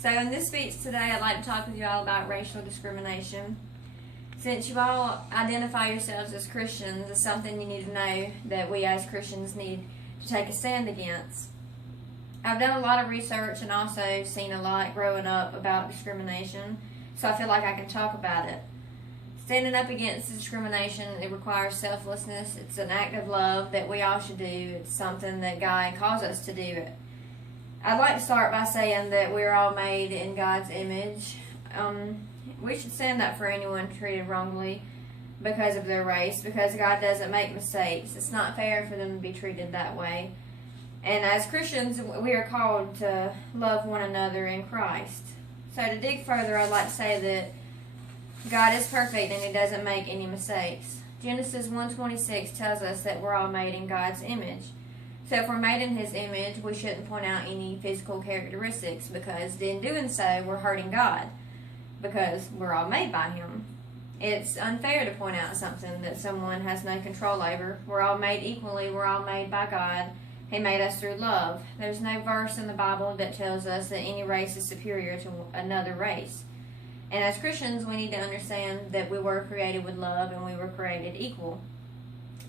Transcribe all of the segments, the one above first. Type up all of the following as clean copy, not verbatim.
So in this speech today, I'd like to talk with you all about racial discrimination. Since you all identify yourselves as Christians, it's something you need to know that we as Christians need to take a stand against. I've done a lot of research and also seen a lot growing up about discrimination, so I feel like I can talk about it. Standing up against discrimination, it requires selflessness. It's an act of love that we all should do. It's something that God calls us to do. I'd like to start by saying that we're all made in God's image. We should stand up for anyone treated wrongly because of their race, because God doesn't make mistakes. It's not fair for them to be treated that way. And as Christians, we are called to love one another in Christ. So to dig further, I'd like to say that God is perfect and He doesn't make any mistakes. Genesis 1:26 tells us that we're all made in God's image. So if we're made in His image, we shouldn't point out any physical characteristics, because in doing so, we're hurting God, because we're all made by Him. It's unfair to point out something that someone has no control over. We're all made equally. We're all made by God. He made us through love. There's no verse in the Bible that tells us that any race is superior to another race. And as Christians, we need to understand that we were created with love and we were created equal.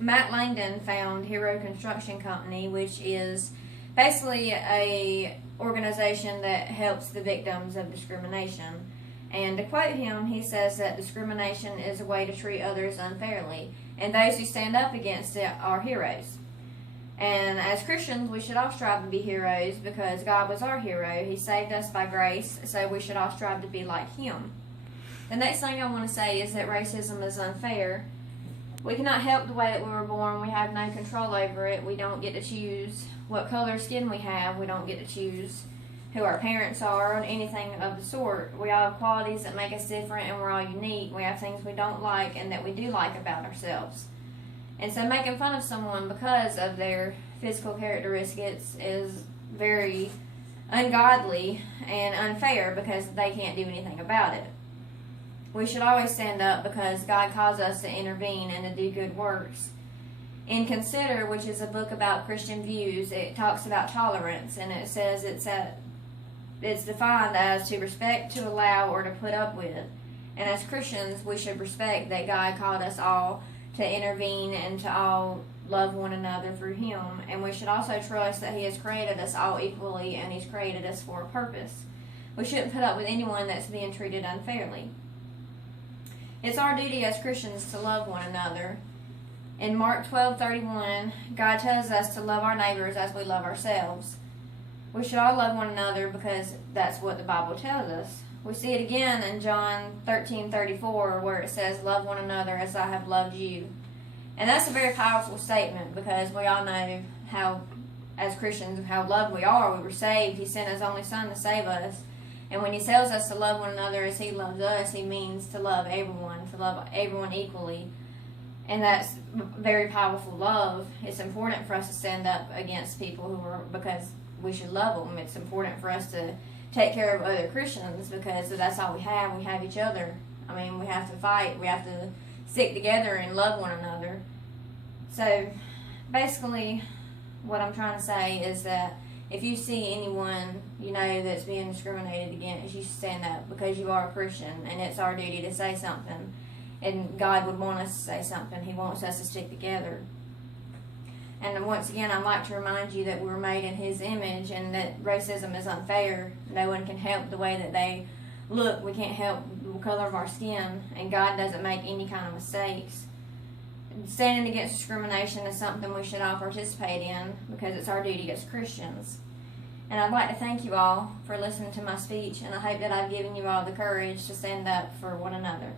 Matt Langdon found Hero Construction Company, which is basically a organization that helps the victims of discrimination. And to quote him, he says that discrimination is a way to treat others unfairly, and those who stand up against it are heroes. And as Christians, we should all strive to be heroes because God was our hero. He saved us by grace, so we should all strive to be like Him. The next thing I want to say is that racism is unfair. We cannot help the way that we were born. We have no control over it. We don't get to choose what color skin we have. We don't get to choose who our parents are or anything of the sort. We all have qualities that make us different, and we're all unique. We have things we don't like and that we do like about ourselves. And so making fun of someone because of their physical characteristics is very ungodly and unfair because they can't do anything about it. We should always stand up because God calls us to intervene and to do good works. In Consider, which is a book about Christian views, it talks about tolerance, and it says it's defined as to respect, to allow, or to put up with. And as Christians, we should respect that God called us all to intervene and to all love one another through Him. And we should also trust that He has created us all equally and He's created us for a purpose. We shouldn't put up with anyone that's being treated unfairly. It's our duty as Christians to love one another. In Mark 12:31, God tells us to love our neighbors as we love ourselves. We should all love one another because that's what the Bible tells us. We see it again in John 13:34, where it says, "Love one another as I have loved you." And that's a very powerful statement because we all know how, as Christians, how loved we are. We were saved. He sent His only Son to save us. And when He tells us to love one another as He loves us, He means to love everyone equally. And that's very powerful love. It's important for us to stand up against people because we should love them. It's important for us to take care of other Christians because that's all we have. We have each other. I mean, we have to fight. We have to stick together and love one another. So basically what I'm trying to say is that if you see anyone you know that's being discriminated against, you should stand up because you are a Christian, and it's our duty to say something. And God would want us to say something. He wants us to stick together. And once again, I'd like to remind you that we were made in His image and that racism is unfair. No one can help the way that they look. We can't help the color of our skin, and God doesn't make any kind of mistakes. Standing against discrimination is something we should all participate in because it's our duty as Christians. And I'd like to thank you all for listening to my speech, and I hope that I've given you all the courage to stand up for one another.